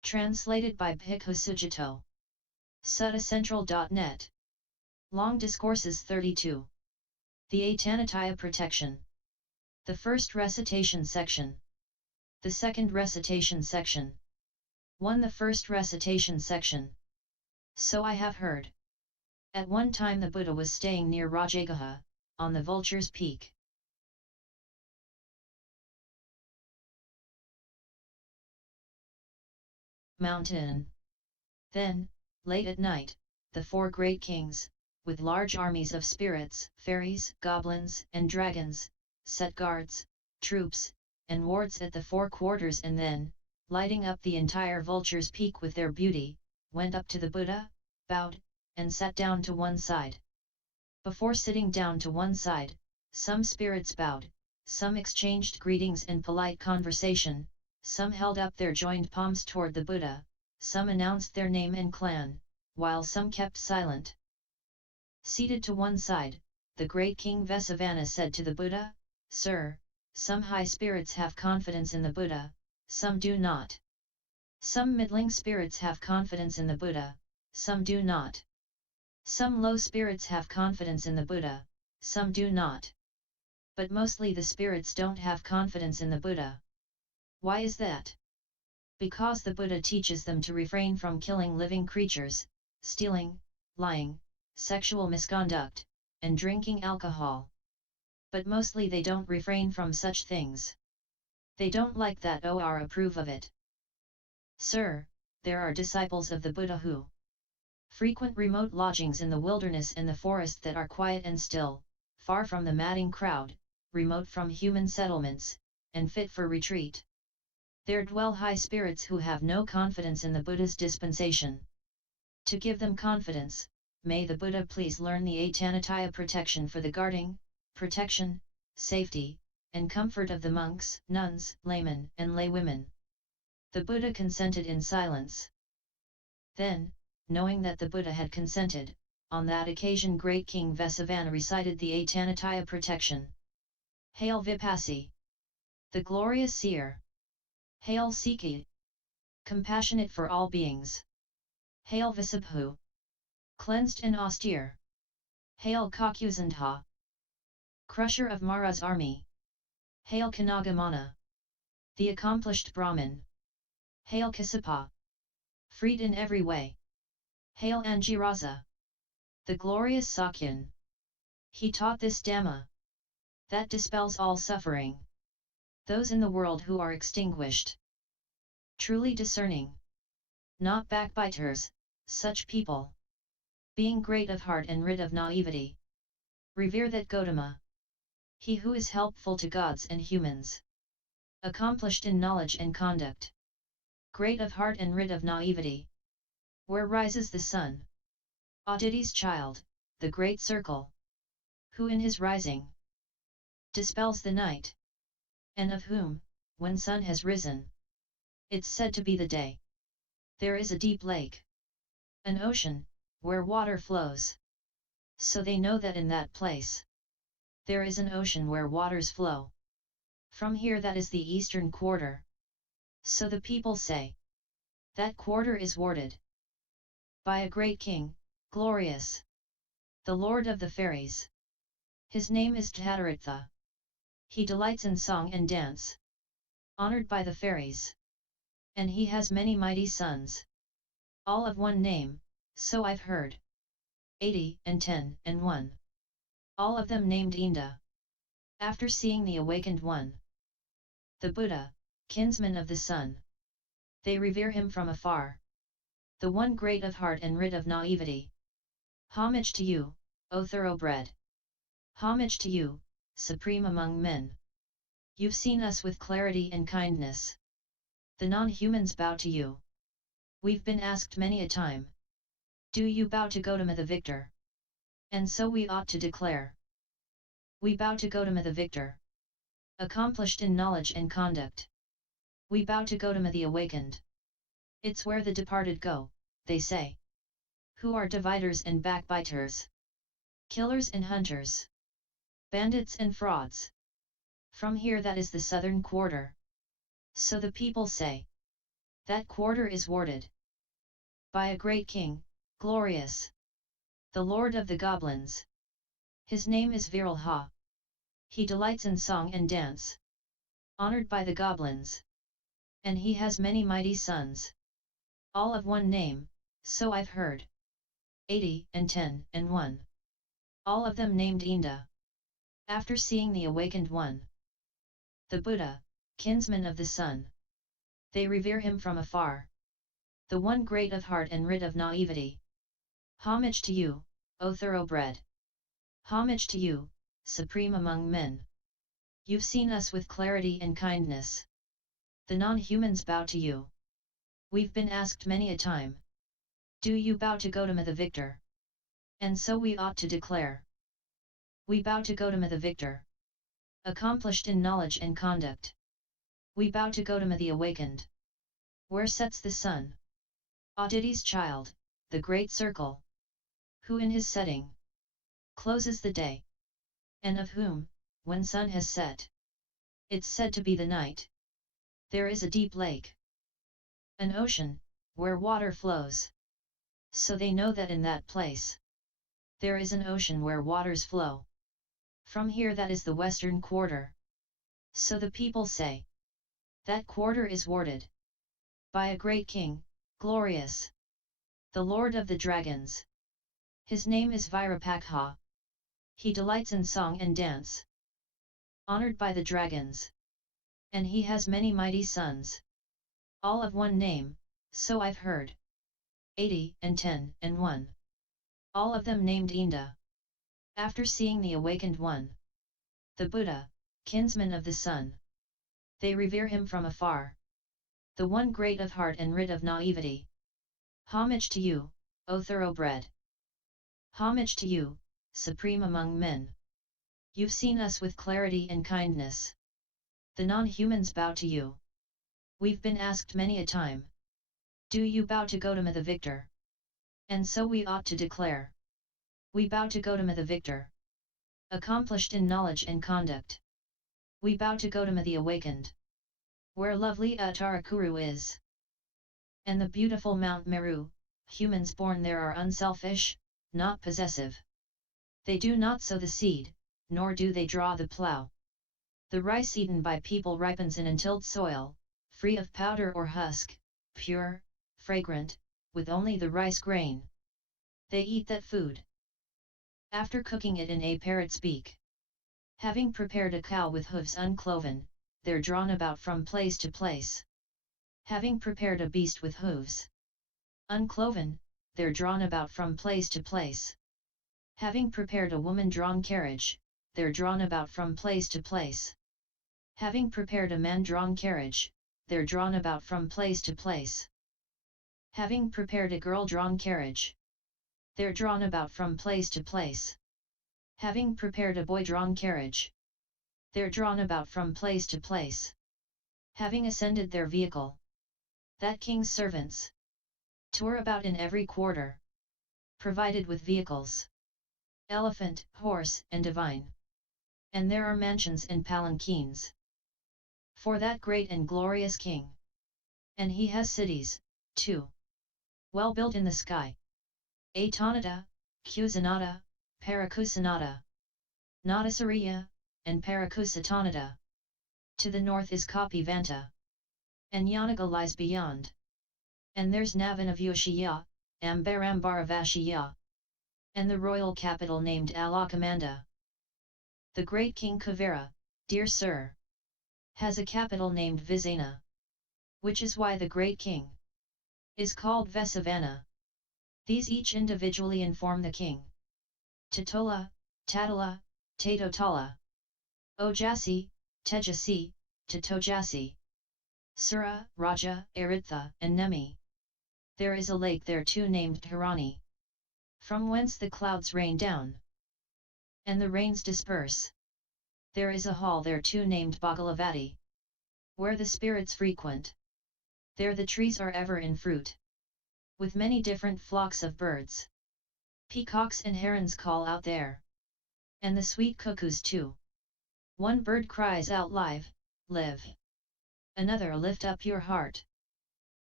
Translated by Bhikkhu Sujato. Suttacentral.net. Long Discourses 32. The Atanata Protection. The first recitation section. The second recitation section. 1. The first recitation section. So I have heard. At one time the Buddha was staying near Rajagaha, on the Vulture's Peak. Mountain. Then, late at night, the 4 great kings, with large armies of spirits, fairies, goblins, and dragons, set guards, troops, and wards at the 4 quarters, and then, lighting up the entire Vulture's Peak with their beauty, went up to the Buddha, bowed, and sat down to one side. Before sitting down to one side, some spirits bowed, some exchanged greetings and polite conversation, some held up their joined palms toward the Buddha, some announced their name and clan, while some kept silent. Seated to one side, the great king Vessamitta said to the Buddha, "Sir, some high spirits have confidence in the Buddha, some do not. Some middling spirits have confidence in the Buddha, some do not. Some low spirits have confidence in the Buddha, some do not. But mostly the spirits don't have confidence in the Buddha. Why is that? Because the Buddha teaches them to refrain from killing living creatures, stealing, lying, sexual misconduct, and drinking alcohol. But mostly they don't refrain from such things. They don't like that or approve of it. Sir, there are disciples of the Buddha who frequent remote lodgings in the wilderness and the forest that are quiet and still, far from the madding crowd, remote from human settlements, and fit for retreat. There dwell high spirits who have no confidence in the Buddha's dispensation. To give them confidence, may the Buddha please learn the Atanata protection for the guarding, protection, safety, and comfort of the monks, nuns, laymen, and laywomen." The Buddha consented in silence. Then, knowing that the Buddha had consented, on that occasion great King Vessamitta recited the Atanata protection. Hail Vipassi! The glorious seer! Hail Sikhi! Compassionate for all beings! Hail Visabhu! Cleansed and austere! Hail Kakuzandha! Crusher of Mara's army! Hail Kinnughandu! The accomplished Brahmin! Hail Kasapa! Freed in every way! Hail Angirasa! The glorious Sakyan! He taught this Dhamma that dispels all suffering. Those in the world who are extinguished, truly discerning, not backbiters, such people, being great of heart and rid of naivety, revere that Gautama, he who is helpful to gods and humans, accomplished in knowledge and conduct, great of heart and rid of naivety. Where rises the sun? Aditi's child, the great circle, who in his rising dispels the night, and of whom, when sun has risen, it's said to be the day. There is a deep lake, an ocean, where water flows. So they know that in that place there is an ocean where waters flow. From here that is the eastern quarter. So the people say, that quarter is warded by a great king, glorious, the lord of the fairies. His name is Dhataratha. He delights in song and dance, honored by the fairies. And he has many mighty sons, all of one name, so I've heard. 80 and 10 and 1. All of them named Inda. After seeing the awakened one, the Buddha, kinsman of the sun, they revere him from afar. The one great of heart and rid of naivety. Homage to you, O thoroughbred! Homage to you, supreme among men! You've seen us with clarity and kindness. The non-humans bow to you. We've been asked many a time, do you bow to Gautama the victor? And so we ought to declare, we bow to Gautama the victor, accomplished in knowledge and conduct. We bow to Gautama the awakened. It's where the departed go, they say, who are dividers and backbiters, killers and hunters, bandits and frauds. From here that is the southern quarter. So the people say, that quarter is warded by a great king, glorious, the lord of the goblins. His name is Viralha. He delights in song and dance, honored by the goblins. And he has many mighty sons, all of one name, so I've heard. 80 and 10 and 1. All of them named Inda. After seeing the awakened one, the Buddha, kinsman of the sun, they revere him from afar. The one great of heart and rid of naivety. Homage to you, O thoroughbred! Homage to you, supreme among men! You've seen us with clarity and kindness. The non-humans bow to you. We've been asked many a time. Do you bow to Gautama the victor? And so we ought to declare. We bow to Gautama the victor, accomplished in knowledge and conduct. We bow to Gautama the awakened. Where sets the sun? Aditi's child, the great circle. Who in his setting closes the day, and of whom, when sun has set, it's said to be the night. There is a deep lake, an ocean, where water flows. So they know that in that place there is an ocean where waters flow. From here that is the western quarter. So the people say, that quarter is warded by a great king, glorious, the lord of the dragons. His name is Virapakha. He delights in song and dance, honored by the dragons. And he has many mighty sons, all of one name, so I've heard. 80 and 10 and 1. All of them named Inda. After seeing the awakened one, the Buddha, kinsman of the sun, they revere him from afar. The one great of heart and rid of naivety. Homage to you, O thoroughbred! Homage to you, supreme among men! You've seen us with clarity and kindness. The non-humans bow to you. We've been asked many a time. Do you bow to Gautama the victor? And so we ought to declare. We bow to Gautama the victor, accomplished in knowledge and conduct. We bow to Gautama the awakened, where lovely Uttarakuru is. And the beautiful Mount Meru, humans born there are unselfish, not possessive. They do not sow the seed, nor do they draw the plough. The rice eaten by people ripens in untilled soil, free of powder or husk, pure, fragrant, with only the rice grain. They eat that food after cooking it in a parrot's beak. Having prepared a cow with hooves uncloven, they're drawn about from place to place. Having prepared a beast with hooves uncloven, they're drawn about from place to place. Having prepared a woman-drawn carriage, they're drawn about from place to place. Having prepared a man-drawn carriage, they're drawn about from place to place. Having prepared a girl-drawn carriage, they're drawn about from place to place. Having prepared a boy-drawn carriage, they're drawn about from place to place. Having ascended their vehicle, that king's servants tour about in every quarter, provided with vehicles, elephant, horse, and divine. And there are mansions and palanquins for that great and glorious king. And he has cities, too, well built in the sky. Atanata, Kusanata, Parakusanata, Natasariya, and Parakusatanata. To the north is Kapivanta, and Yanaga lies beyond. And there's Navanavushiya, Ambarambaravashiya, and the royal capital named Alakamanda. The great King Kuvera, dear sir, has a capital named Vizana, which is why the great king is called Vesavana. These each individually inform the king. Tatola, Tatala, Tatotala, Ojasi, Tejasi, Tatojasi, Sura, Raja, Eritha, and Nemi. There is a lake there too named Dharani, from whence the clouds rain down, and the rains disperse. There is a hall there too named Bhagalavati, where the spirits frequent. There the trees are ever in fruit, with many different flocks of birds. Peacocks and herons call out there, and the sweet cuckoos too. One bird cries out live, live. Another lift up your heart.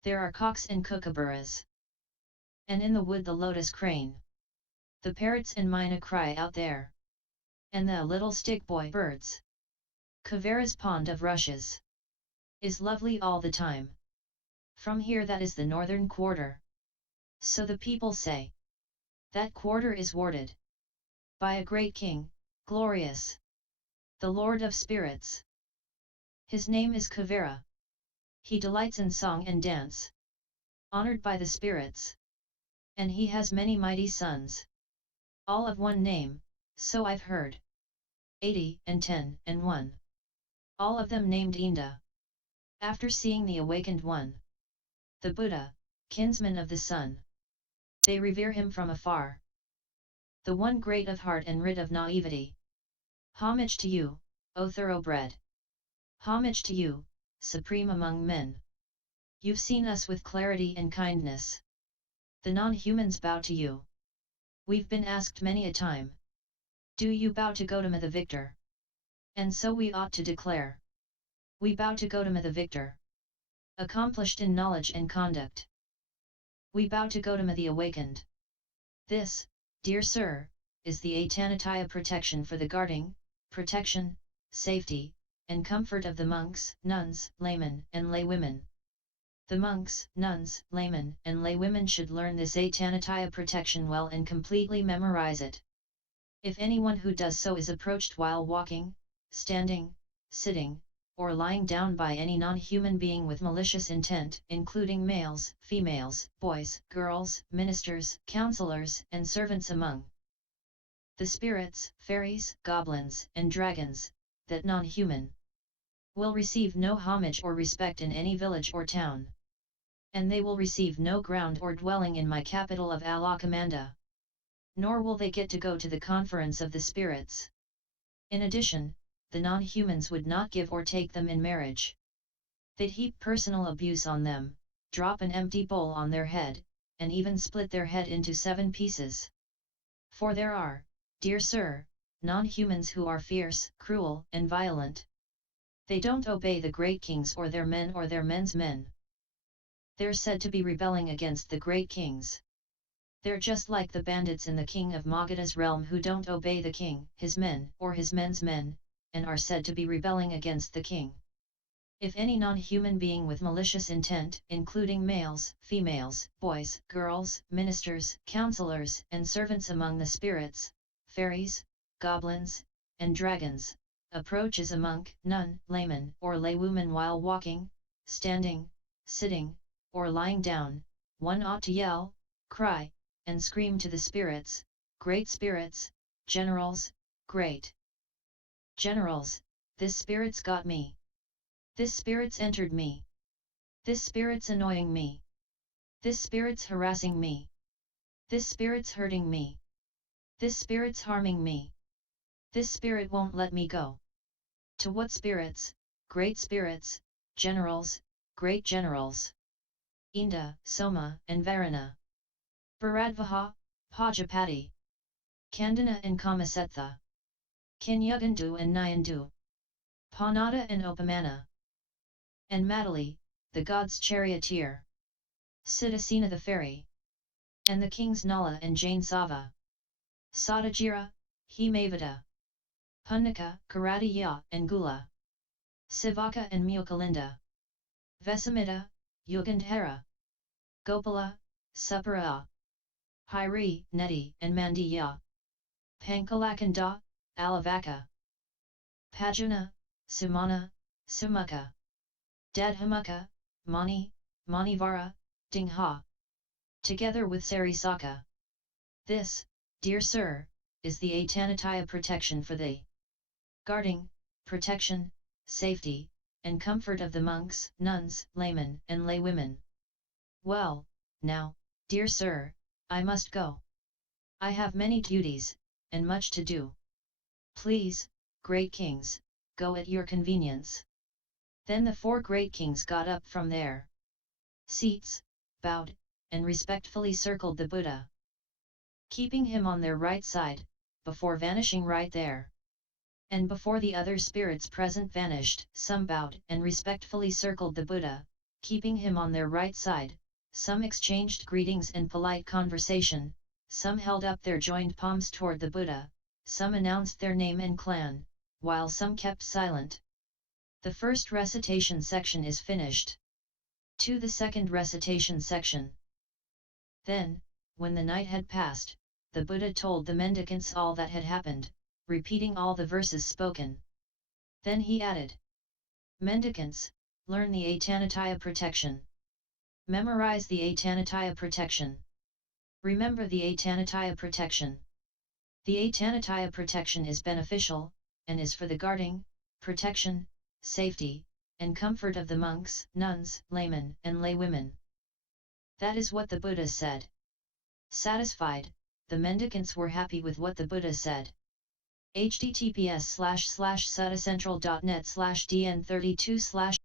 There are cocks and kookaburras. And in the wood the lotus crane. The parrots and myna cry out there. And the little stick-boy birds. Kavera's pond of rushes is lovely all the time. From here that is the northern quarter. So the people say. That quarter is warded by a great king, glorious, the Lord of Spirits. His name is Kavera. He delights in song and dance, honored by the spirits. And he has many mighty sons, all of one name, so I've heard. 80 and 10 and 1. All of them named Inda. After seeing the awakened one, the Buddha, kinsman of the sun, they revere him from afar. The one great of heart and rid of naivety. Homage to you, O thoroughbred! Homage to you, supreme among men! You've seen us with clarity and kindness. The non-humans bow to you. We've been asked many a time. Do you bow to Gautama the victor? And so we ought to declare. We bow to Gautama the victor, accomplished in knowledge and conduct. We bow to Gautama the awakened. This, dear sir, is the Atanata protection for the guarding, protection, safety, and comfort of the monks, nuns, laymen, and laywomen. The monks, nuns, laymen, and laywomen should learn this Atanata protection well and completely memorize it. If anyone who does so is approached while walking, standing, sitting, or lying down by any non-human being with malicious intent, including males, females, boys, girls, ministers, counselors, and servants among the spirits, fairies, goblins, and dragons, that non-human will receive no homage or respect in any village or town. And they will receive no ground or dwelling in my capital of Alakamanda. Nor will they get to go to the conference of the spirits. In addition, the non-humans would not give or take them in marriage. They'd heap personal abuse on them, drop an empty bowl on their head, and even split their head into 7 pieces. For there are, dear sir, non-humans who are fierce, cruel, and violent. They don't obey the great kings or their men or their men's men. They're said to be rebelling against the great kings. They're just like the bandits in the king of Magadha's realm who don't obey the king, his men, or his men's men, and are said to be rebelling against the king. If any non-human being with malicious intent, including males, females, boys, girls, ministers, counselors, and servants among the spirits, fairies, goblins, and dragons, approaches a monk, nun, layman, or laywoman while walking, standing, sitting, or lying down, one ought to yell, cry, and scream to the spirits, great spirits, generals, great generals, this spirit's got me. This spirit's entered me. This spirit's annoying me. This spirit's harassing me. This spirit's hurting me. This spirit's harming me. This spirit won't let me go. To what spirits, great spirits, generals, great generals? Inda, Soma, and Varuna. Bharadvaja, Pajapati. Candana and Kamasettha. Kinnughandu and Nighandu. Panada and Opamanna. And Matali, the god's charioteer. Cittasena the fairy. And the kings Nala and Janesabha. Satagira, Hemavata. Punnaka, Karatiya, and Gula. Sivaka and Mucalinda. Vessamitta, Yugandhara. Gopala, Supparodha. Hiri, Netti, and Mandiya. Pancalacanda, Alavaka. Pajuna, Soma, Sumaka. Dadhamaka, Mani, Manivara, Digha. Together with Sarisaka. This, dear sir, is the Atanata protection for the guarding, protection, safety, and comfort of the monks, nuns, laymen, and laywomen. Well, now, dear sir, I must go. I have many duties, and much to do. Please, great kings, go at your convenience. Then the 4 great kings got up from their seats, bowed, and respectfully circled the Buddha, keeping him on their right side, before vanishing right there. And before the other spirits present vanished, some bowed and respectfully circled the Buddha, keeping him on their right side. Some exchanged greetings and polite conversation, some held up their joined palms toward the Buddha, some announced their name and clan, while some kept silent. The first recitation section is finished. To the second recitation section. Then, when the night had passed, the Buddha told the mendicants all that had happened, repeating all the verses spoken. Then he added, "Mendicants, learn the Atanataya protection. Memorize the Atanataya protection. Remember the Atanataya protection. The Atanataya protection is beneficial, and is for the guarding, protection, safety, and comfort of the monks, nuns, laymen, and laywomen." That is what the Buddha said. Satisfied, the mendicants were happy with what the Buddha said. https://suttacentral.net/dn32/